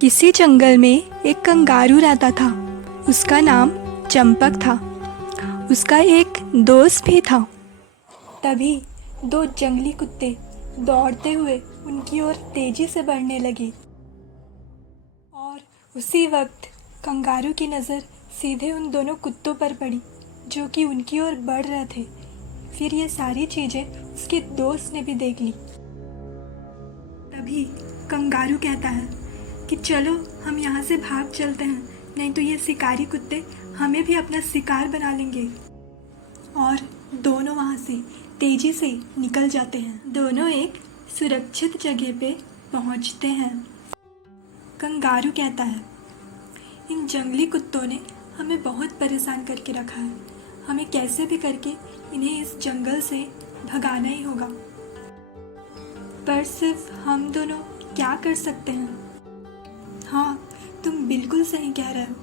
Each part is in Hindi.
किसी जंगल में एक कंगारू रहता था। उसका नाम चंपक था। उसका एक दोस्त भी था। तभी दो जंगली कुत्ते दौड़ते हुए उनकी ओर तेजी से बढ़ने लगे और उसी वक्त कंगारू की नज़र सीधे उन दोनों कुत्तों पर पड़ी जो कि उनकी ओर बढ़ रहे थे। फिर ये सारी चीज़ें उसके दोस्त ने भी देख ली। तभी कंगारू कहता है कि चलो हम यहाँ से भाग चलते हैं, नहीं तो ये शिकारी कुत्ते हमें भी अपना शिकार बना लेंगे। और दोनों वहाँ से तेजी से निकल जाते हैं। दोनों एक सुरक्षित जगह पे पहुँचते हैं। कंगारू कहता है, इन जंगली कुत्तों ने हमें बहुत परेशान करके रखा है। हमें कैसे भी करके इन्हें इस जंगल से भगाना ही होगा। पर सिर्फ हम दोनों क्या कर सकते हैं? हाँ, तुम बिल्कुल सही कह रहे हो।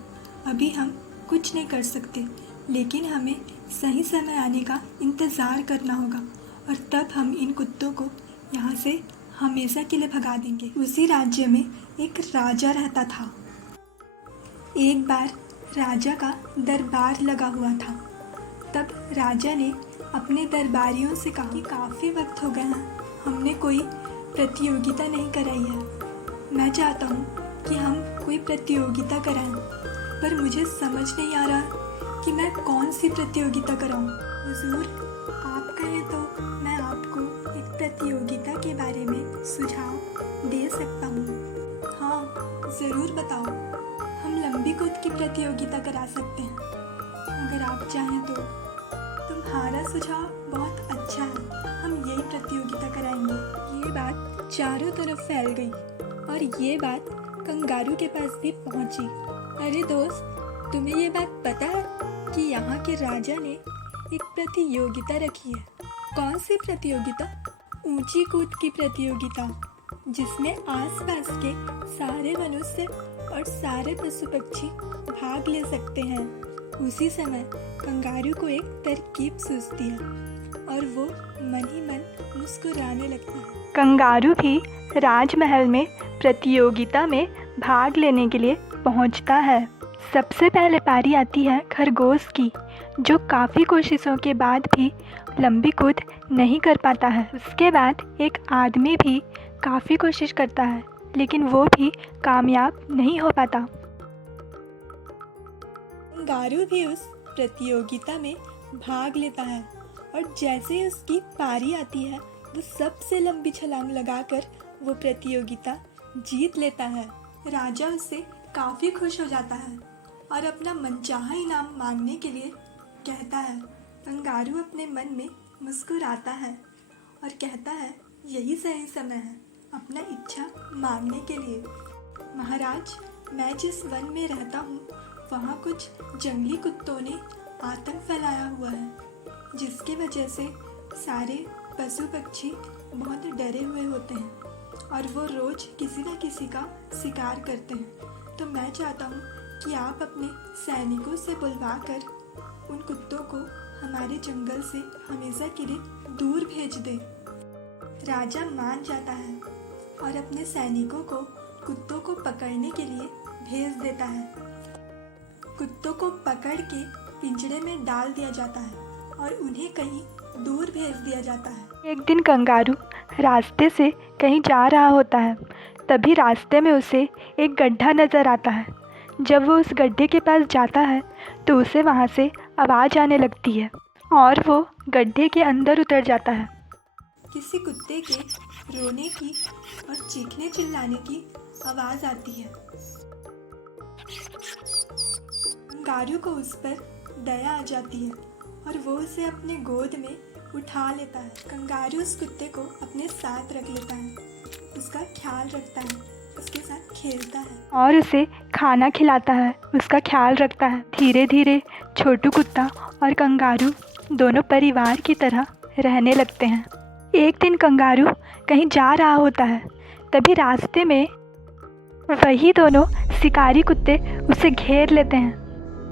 अभी हम कुछ नहीं कर सकते, लेकिन हमें सही समय आने का इंतज़ार करना होगा और तब हम इन कुत्तों को यहाँ से हमेशा के लिए भगा देंगे। उसी राज्य में एक राजा रहता था। एक बार राजा का दरबार लगा हुआ था। तब राजा ने अपने दरबारियों से कहा कि काफ़ी वक्त हो गया है, हमने कोई प्रतियोगिता नहीं कराई है। मैं चाहता हूँ कि हम कोई प्रतियोगिता कराएं, पर मुझे समझ नहीं आ रहा कि मैं कौन सी प्रतियोगिता कराऊं। हुजूर, आप कहें तो मैं आपको एक प्रतियोगिता के बारे में सुझाव दे सकता हूँ। हाँ, ज़रूर बताओ। हम लंबी कूद की प्रतियोगिता करा सकते हैं, अगर आप चाहें तो। तुम्हारा सुझाव बहुत अच्छा है, हम यही प्रतियोगिता कराएंगे। ये बात चारों तरफ फैल गई और ये बात कंगारू के पास भी पहुंची। अरे दोस्त, तुम्हें ये बात पता है कि यहाँ के राजा ने एक प्रतियोगिता रखी है? कौन सी प्रतियोगिता? ऊंची कूद की प्रतियोगिता, जिसमें आसपास के सारे मनुष्य और सारे पशु पक्षी भाग ले सकते हैं। उसी समय कंगारू को एक तरकीब सूझती है और वो मन ही मन मुस्कुराने लगता है। कंगारू भी राजमहल में प्रतियोगिता में भाग लेने के लिए पहुंचता है। सबसे पहले पारी आती है खरगोश की, जो काफ़ी कोशिशों के बाद भी लंबी कूद नहीं कर पाता है। उसके बाद एक आदमी भी काफ़ी कोशिश करता है, लेकिन वो भी कामयाब नहीं हो पाता। कंगारू भी उस प्रतियोगिता में भाग लेता है और जैसे ही उसकी पारी आती है, वो सबसे लंबी छलांग लगाकर वो प्रतियोगिता जीत लेता है। राजा उससे काफ़ी खुश हो जाता है और अपना मनचाहा इनाम मांगने के लिए कहता है। कंगारू अपने मन में मुस्कुराता है और कहता है, यही सही समय है अपना इच्छा मांगने के लिए। महाराज, मैं जिस वन में रहता हूँ वहाँ कुछ जंगली कुत्तों ने आतंक फैलाया हुआ है, जिसकी वजह से सारे पशु पक्षी बहुत डरे हुए होते हैं और वो रोज़ किसी न किसी का शिकार करते हैं। तो मैं चाहता हूँ कि आप अपने सैनिकों से बुलवा कर उन कुत्तों को हमारे जंगल से हमेशा के लिए दूर भेज दें। राजा मान जाता है और अपने सैनिकों को कुत्तों को पकड़ने के लिए भेज देता है। कुत्तों को पकड़ के पिंजरे में डाल दिया जाता है और उन्हें कहीं दूर भेज दिया जाता है। एक दिन कंगारू रास्ते से कहीं जा रहा होता है। तभी रास्ते में उसे एक गड्ढा नज़र आता है। जब वो उस गड्ढे के पास जाता है तो उसे वहाँ से आवाज़ आने लगती है और वो गड्ढे के अंदर उतर जाता है। किसी कुत्ते के रोने की और चीखने चिल्लाने की आवाज़ आती है। कंगारू को उस पर दया आ जाती है और वो उसे अपने गोद में उठा लेता है। कंगारू उस कुत्ते को अपने साथ रख लेता है, उसका ख्याल रखता है, उसके साथ खेलता है और उसे खाना खिलाता है, उसका ख्याल रखता है। धीरे धीरे छोटू कुत्ता और कंगारू दोनों परिवार की तरह रहने लगते हैं। एक दिन कंगारू कहीं जा रहा होता है। तभी रास्ते में वही दोनों शिकारी कुत्ते उसे घेर लेते हैं।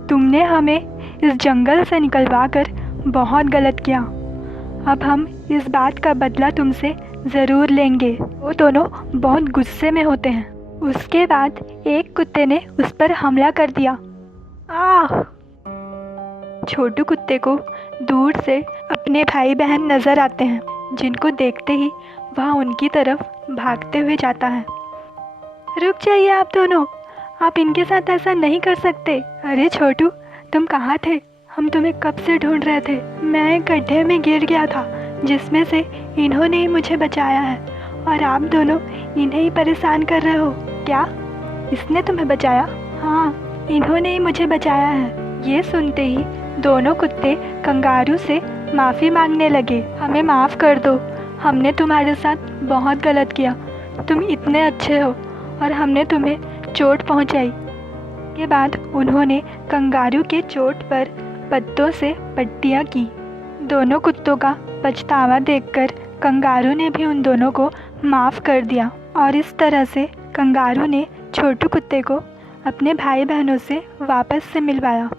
तुमने हमें इस जंगल से निकलवा कर बहुत गलत किया। अब हम इस बात का बदला तुमसे ज़रूर लेंगे। वो दोनों बहुत गुस्से में होते हैं उसके बाद एक कुत्ते ने उस पर हमला कर दिया। आह! छोटू कुत्ते को दूर से अपने भाई बहन नज़र आते हैं, जिनको देखते ही वह उनकी तरफ भागते हुए जाता है। रुक जाइए आप दोनों, आप इनके साथ ऐसा नहीं कर सकते। अरे छोटू, तुम कहाँ थे? हम तुम्हें कब से ढूंढ रहे थे। मैं एक गड्ढे में गिर गया था, जिसमें से इन्होंने ही मुझे बचाया है, और आप दोनों इन्हें ही परेशान कर रहे हो क्या? इसने तुम्हें बचाया? हाँ, इन्होंने ही मुझे बचाया है। ये सुनते ही दोनों कुत्ते कंगारू से माफ़ी मांगने लगे। हमें माफ़ कर दो, हमने तुम्हारे साथ बहुत गलत किया। तुम इतने अच्छे हो और हमने तुम्हें चोट पहुंचाई। के बाद उन्होंने कंगारू के चोट पर पत्तों से पट्टियाँ की। दोनों कुत्तों का पछतावा देखकर कंगारू ने भी उन दोनों को माफ़ कर दिया, और इस तरह से कंगारू ने छोटू कुत्ते को अपने भाई बहनों से वापस से मिलवाया।